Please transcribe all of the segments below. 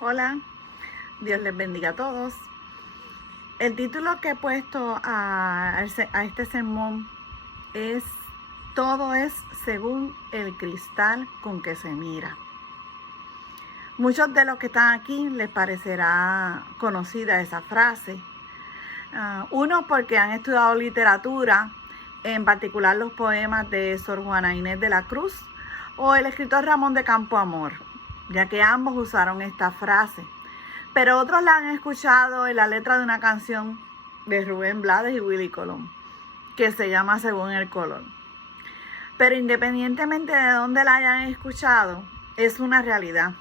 Hola, Dios les bendiga a todos. El título que he puesto a este sermón es Todo es según el cristal con que se mira. Muchos de los que están aquí les parecerá conocida esa frase. Unos porque han estudiado literatura, en particular los poemas de Sor Juana Inés de la Cruz o el escritor Ramón de Campoamor, ya que ambos usaron esta frase. Pero otros la han escuchado en la letra de una canción de Rubén Blades y Willy Colón, que se llama Según el color. Pero independientemente de dónde la hayan escuchado, es una realidad.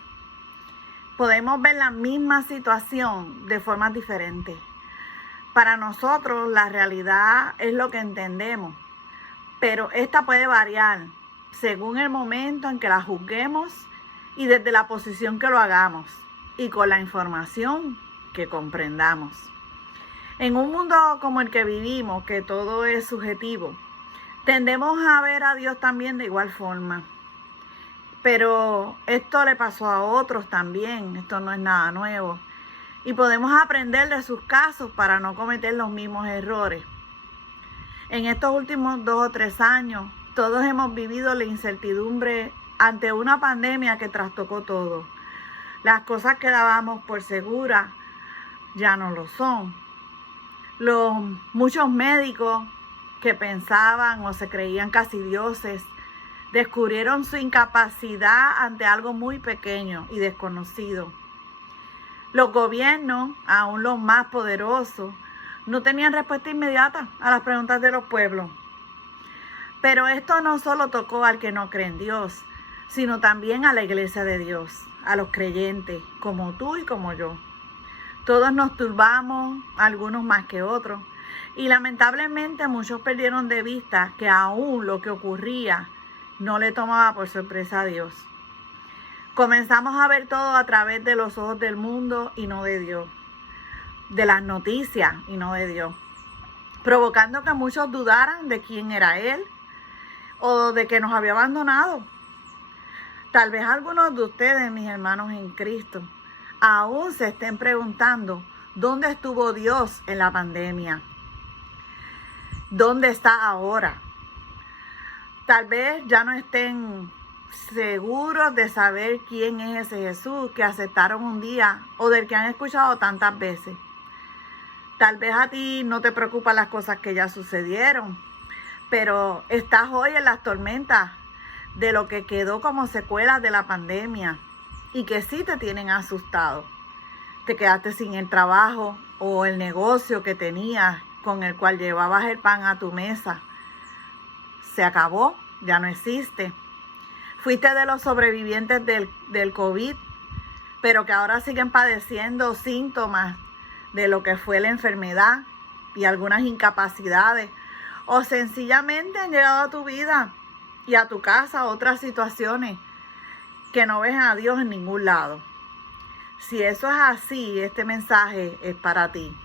Podemos ver la misma situación de formas diferentes. Para nosotros la realidad es lo que entendemos, pero esta puede variar según el momento en que la juzguemos y desde la posición que lo hagamos y con la información que comprendamos. En un mundo como el que vivimos, que todo es subjetivo, tendemos a ver a Dios también de igual forma. Pero esto le pasó a otros también, esto no es nada nuevo. Y podemos aprender de sus casos para no cometer los mismos errores. En estos últimos 2 o 3 años, todos hemos vivido la incertidumbre ante una pandemia que trastocó todo. Las cosas que dábamos por seguras ya no lo son. Muchos médicos que pensaban o se creían casi dioses descubrieron su incapacidad ante algo muy pequeño y desconocido. Los gobiernos, aún los más poderosos, no tenían respuesta inmediata a las preguntas de los pueblos. Pero esto no solo tocó al que no cree en Dios, sino también a la iglesia de Dios, a los creyentes, como tú y como yo. Todos nos turbamos, algunos más que otros, y lamentablemente muchos perdieron de vista que aún lo que ocurría no le tomaba por sorpresa a Dios. Comenzamos a ver todo a través de los ojos del mundo y no de Dios, de las noticias y no de Dios, provocando que muchos dudaran de quién era Él o de que nos había abandonado. Tal vez algunos de ustedes, mis hermanos en Cristo, aún se estén preguntando dónde estuvo Dios en la pandemia. ¿Dónde está ahora? Tal vez ya no estén seguros de saber quién es ese Jesús que aceptaron un día o del que han escuchado tantas veces. Tal vez a ti no te preocupan las cosas que ya sucedieron, pero estás hoy en las tormentas de lo que quedó como secuelas de la pandemia y que sí te tienen asustado. Te quedaste sin el trabajo o el negocio que tenías con el cual llevabas el pan a tu mesa. Se acabó, ya no existe. Fuiste de los sobrevivientes del COVID, pero que ahora siguen padeciendo síntomas de lo que fue la enfermedad y algunas incapacidades, o sencillamente han llegado a tu vida y a tu casa otras situaciones que no ves a Dios en ningún lado. Si eso es así, este mensaje es para ti.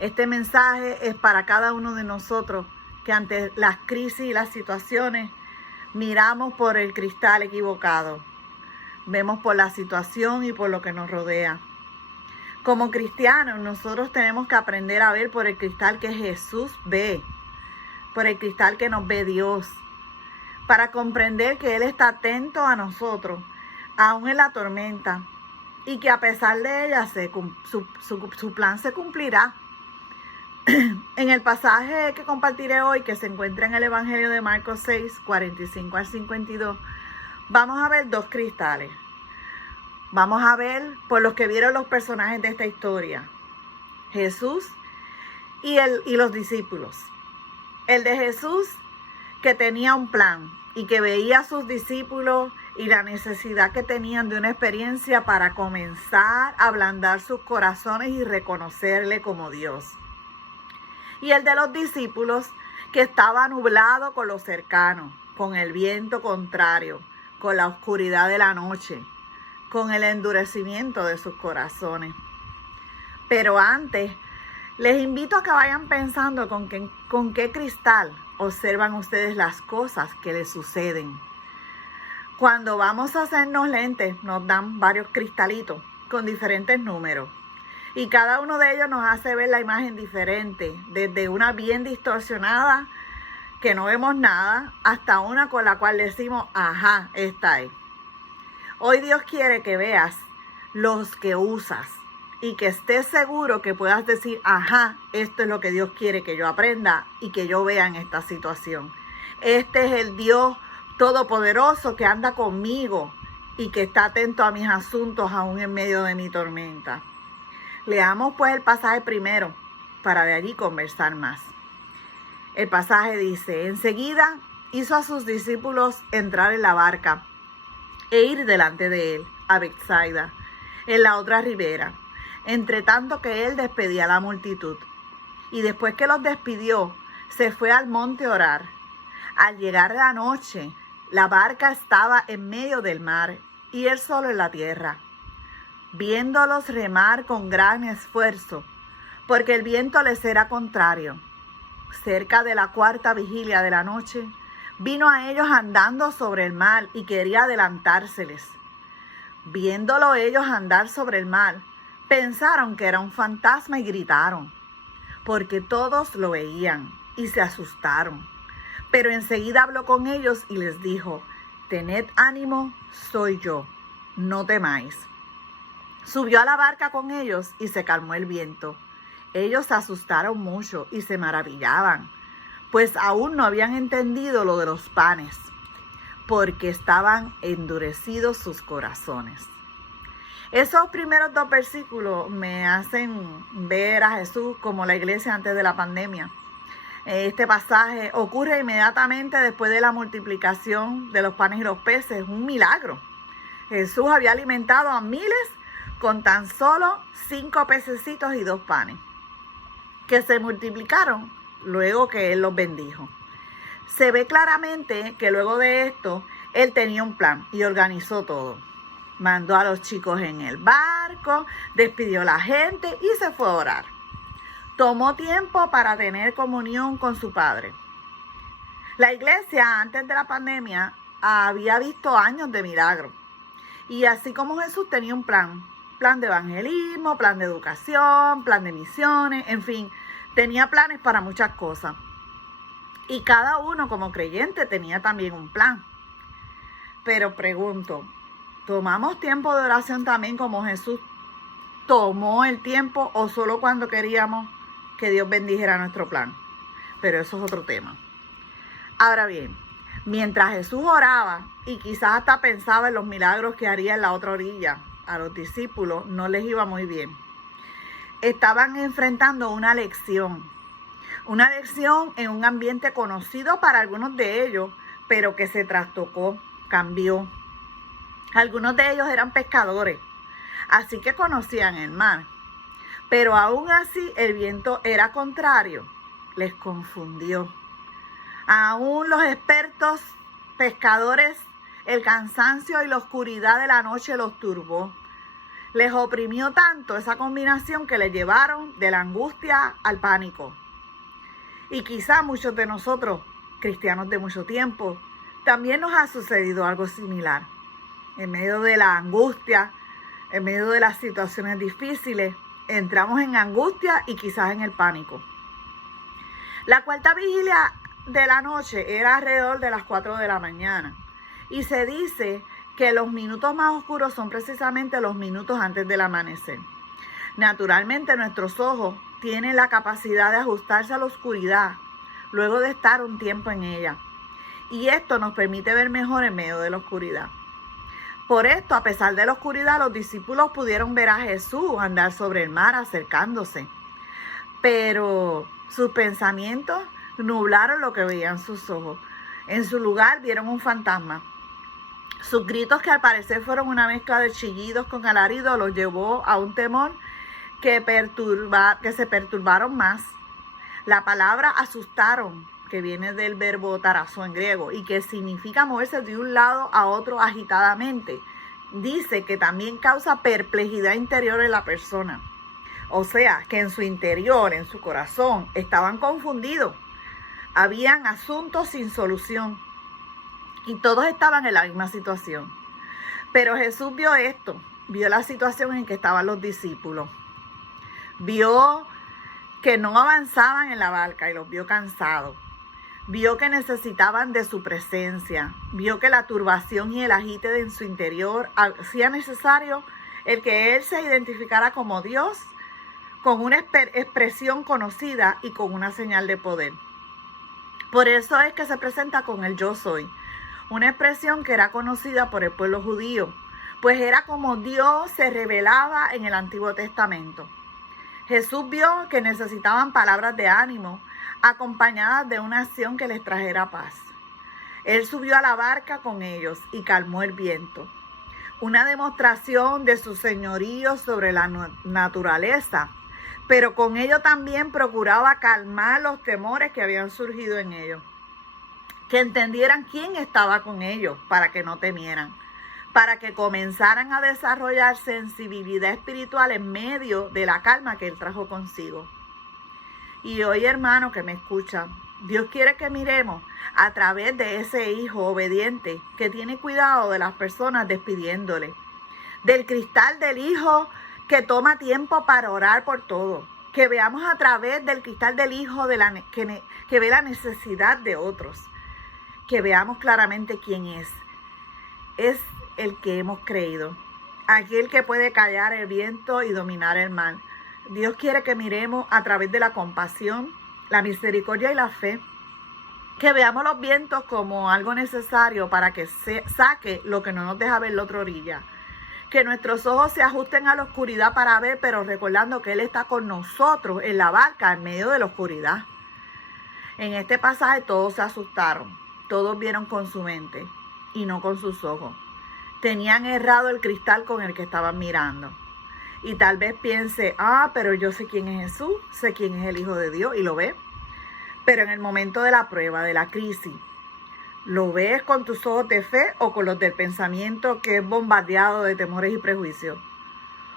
Este mensaje es para cada uno de nosotros que ante las crisis y las situaciones miramos por el cristal equivocado. Vemos por la situación y por lo que nos rodea. Como cristianos, nosotros tenemos que aprender a ver por el cristal que Jesús ve, por el cristal que nos ve Dios, para comprender que Él está atento a nosotros, aún en la tormenta, y que a pesar de ella su plan se cumplirá. En el pasaje que compartiré hoy, que se encuentra en el Evangelio de Marcos 6, 45 al 52, vamos a ver 2 cristales. Vamos a ver por los que vieron los personajes de esta historia, Jesús y los discípulos. El de Jesús, que tenía un plan y que veía a sus discípulos y la necesidad que tenían de una experiencia para comenzar a ablandar sus corazones y reconocerle como Dios. Y el de los discípulos, que estaba nublado con lo cercano, con el viento contrario, con la oscuridad de la noche, con el endurecimiento de sus corazones. Pero antes, les invito a que vayan pensando con qué cristal observan ustedes las cosas que les suceden. Cuando vamos a hacernos lentes, nos dan varios cristalitos con diferentes números. Y cada uno de ellos nos hace ver la imagen diferente, desde una bien distorsionada, que no vemos nada, hasta una con la cual decimos, ajá, esta es. Hoy Dios quiere que veas los que usas y que estés seguro que puedas decir, ajá, esto es lo que Dios quiere que yo aprenda y que yo vea en esta situación. Este es el Dios todopoderoso que anda conmigo y que está atento a mis asuntos aún en medio de mi tormenta. Leamos pues el pasaje primero para de allí conversar más. El pasaje dice, enseguida hizo a sus discípulos entrar en la barca e ir delante de él a Betsaida, en la otra ribera, entre tanto que él despedía a la multitud. Y después que los despidió, se fue al monte a orar. Al llegar la noche, la barca estaba en medio del mar y él solo en la tierra. Viéndolos remar con gran esfuerzo, porque el viento les era contrario. Cerca de la 4ª vigilia de la noche, vino a ellos andando sobre el mar y quería adelantárseles. Viéndolo ellos andar sobre el mar, pensaron que era un fantasma y gritaron, porque todos lo veían y se asustaron. Pero enseguida habló con ellos y les dijo, tened ánimo, soy yo, no temáis. Subió a la barca con ellos y se calmó el viento. Ellos se asustaron mucho y se maravillaban, pues aún no habían entendido lo de los panes, porque estaban endurecidos sus corazones. Esos primeros 2 versículos me hacen ver a Jesús como la iglesia antes de la pandemia. Este pasaje ocurre inmediatamente después de la multiplicación de los panes y los peces, un milagro. Jesús había alimentado a miles con tan solo 5 pececitos y 2 panes, que se multiplicaron luego que Él los bendijo. Se ve claramente que luego de esto, Él tenía un plan y organizó todo. Mandó a los chicos en el barco, despidió a la gente y se fue a orar. Tomó tiempo para tener comunión con su Padre. La iglesia, antes de la pandemia, había visto años de milagros. Y así como Jesús tenía un plan de evangelismo, plan de educación, plan de misiones, en fin, tenía planes para muchas cosas. Y cada uno como creyente tenía también un plan. Pero pregunto, ¿tomamos tiempo de oración también como Jesús tomó el tiempo o solo cuando queríamos que Dios bendijera nuestro plan? Pero eso es otro tema. Ahora bien, mientras Jesús oraba y quizás hasta pensaba en los milagros que haría en la otra orilla, a los discípulos no les iba muy bien. Estaban enfrentando una lección en un ambiente conocido para algunos de ellos, pero que se trastocó, cambió. Algunos de ellos eran pescadores, así que conocían el mar. Pero aún así el viento era contrario, les confundió. Aún los expertos pescadores, el cansancio y la oscuridad de la noche los turbó. Les oprimió tanto esa combinación que les llevaron de la angustia al pánico. Y quizá muchos de nosotros, cristianos de mucho tiempo, también nos ha sucedido algo similar. En medio de la angustia, en medio de las situaciones difíciles, entramos en angustia y quizás en el pánico. La 4ª vigilia de la noche era alrededor de las 4 de la mañana. Y se dice que los minutos más oscuros son precisamente los minutos antes del amanecer. Naturalmente nuestros ojos tienen la capacidad de ajustarse a la oscuridad luego de estar un tiempo en ella. Y esto nos permite ver mejor en medio de la oscuridad. Por esto, a pesar de la oscuridad, los discípulos pudieron ver a Jesús andar sobre el mar acercándose. Pero sus pensamientos nublaron lo que veían sus ojos. En su lugar vieron un fantasma. Sus gritos, que al parecer fueron una mezcla de chillidos con alaridos, los llevó a un temor que se perturbaron más. La palabra asustaron, que viene del verbo tarazo en griego y que significa moverse de un lado a otro agitadamente, dice que también causa perplejidad interior en la persona. O sea, que en su interior, en su corazón, estaban confundidos. Habían asuntos sin solución. Y todos estaban en la misma situación. Pero Jesús vio esto, vio la situación en que estaban los discípulos. Vio que no avanzaban en la barca y los vio cansados. Vio que necesitaban de su presencia. Vio que la turbación y el agite en su interior hacía necesario el que Él se identificara como Dios, con una expresión conocida y con una señal de poder. Por eso es que se presenta con el yo soy, una expresión que era conocida por el pueblo judío, pues era como Dios se revelaba en el Antiguo Testamento. Jesús vio que necesitaban palabras de ánimo, acompañadas de una acción que les trajera paz. Él subió a la barca con ellos y calmó el viento, una demostración de su señorío sobre la naturaleza, pero con ello también procuraba calmar los temores que habían surgido en ellos, que entendieran quién estaba con ellos para que no temieran, para que comenzaran a desarrollar sensibilidad espiritual en medio de la calma que Él trajo consigo. Y hoy, hermano que me escucha, Dios quiere que miremos a través de ese hijo obediente que tiene cuidado de las personas despidiéndole, del cristal del hijo que toma tiempo para orar por todo, que veamos a través del cristal del hijo que ve la necesidad de otros, que veamos claramente quién es. Es el que hemos creído, aquel que puede callar el viento y dominar el mar. Dios quiere que miremos a través de la compasión, la misericordia y la fe, que veamos los vientos como algo necesario para que se saque lo que no nos deja ver la otra orilla. Que nuestros ojos se ajusten a la oscuridad para ver, pero recordando que Él está con nosotros en la barca en medio de la oscuridad. En este pasaje todos se asustaron, todos vieron con su mente y no con sus ojos. Tenían errado el cristal con el que estaban mirando. Y tal vez piense, pero yo sé quién es Jesús, sé quién es el Hijo de Dios, y lo ve. Pero en el momento de la prueba, de la crisis, ¿lo ves con tus ojos de fe o con los del pensamiento que es bombardeado de temores y prejuicios?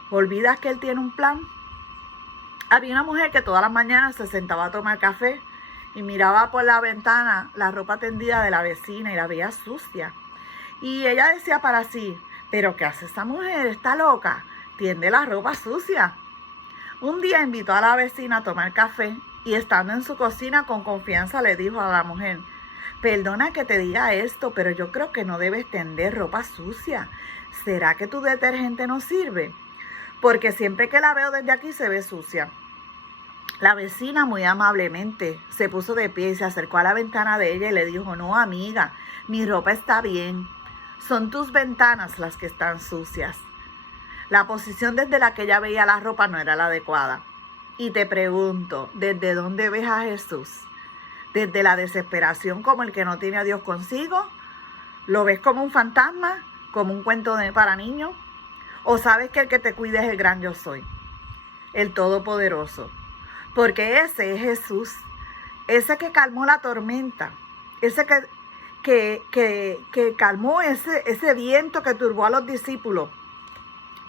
¿Olvidas que Él tiene un plan? Había una mujer que todas las mañanas se sentaba a tomar café y miraba por la ventana la ropa tendida de la vecina y la veía sucia. Y ella decía para sí, ¿pero qué hace esa mujer? ¿Está loca? Tiende la ropa sucia. Un día invitó a la vecina a tomar café y estando en su cocina con confianza le dijo a la mujer, perdona que te diga esto, pero yo creo que no debes tender ropa sucia. ¿Será que tu detergente no sirve? Porque siempre que la veo desde aquí se ve sucia. La vecina muy amablemente se puso de pie y se acercó a la ventana de ella y le dijo, no amiga, mi ropa está bien. Son tus ventanas las que están sucias. La posición desde la que ella veía la ropa no era la adecuada. Y te pregunto, ¿desde dónde ves a Jesús? ¿Desde la desesperación como el que no tiene a Dios consigo? ¿Lo ves como un fantasma? ¿Como un cuento para niños? ¿O sabes que el que te cuida es el gran yo soy? El Todopoderoso. Porque ese es Jesús. Ese que calmó la tormenta. Ese que calmó ese viento que turbó a los discípulos.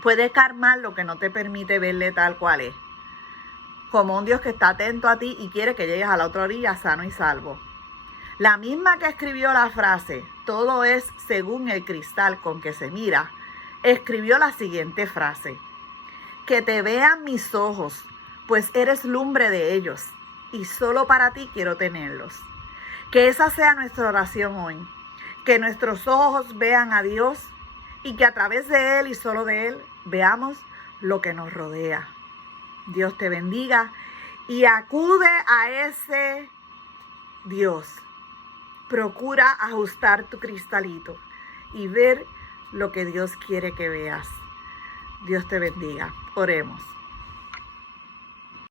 Puede calmar lo que no te permite verle tal cual es. Como un Dios que está atento a ti y quiere que llegues a la otra orilla sano y salvo. La misma que escribió la frase, todo es según el cristal con que se mira, escribió la siguiente frase. Que te vean mis ojos, pues eres lumbre de ellos, y solo para ti quiero tenerlos. Que esa sea nuestra oración hoy. Que nuestros ojos vean a Dios y que a través de Él y solo de Él veamos lo que nos rodea. Dios te bendiga y acude a ese Dios. Procura ajustar tu cristalito y ver lo que Dios quiere que veas. Dios te bendiga. Oremos.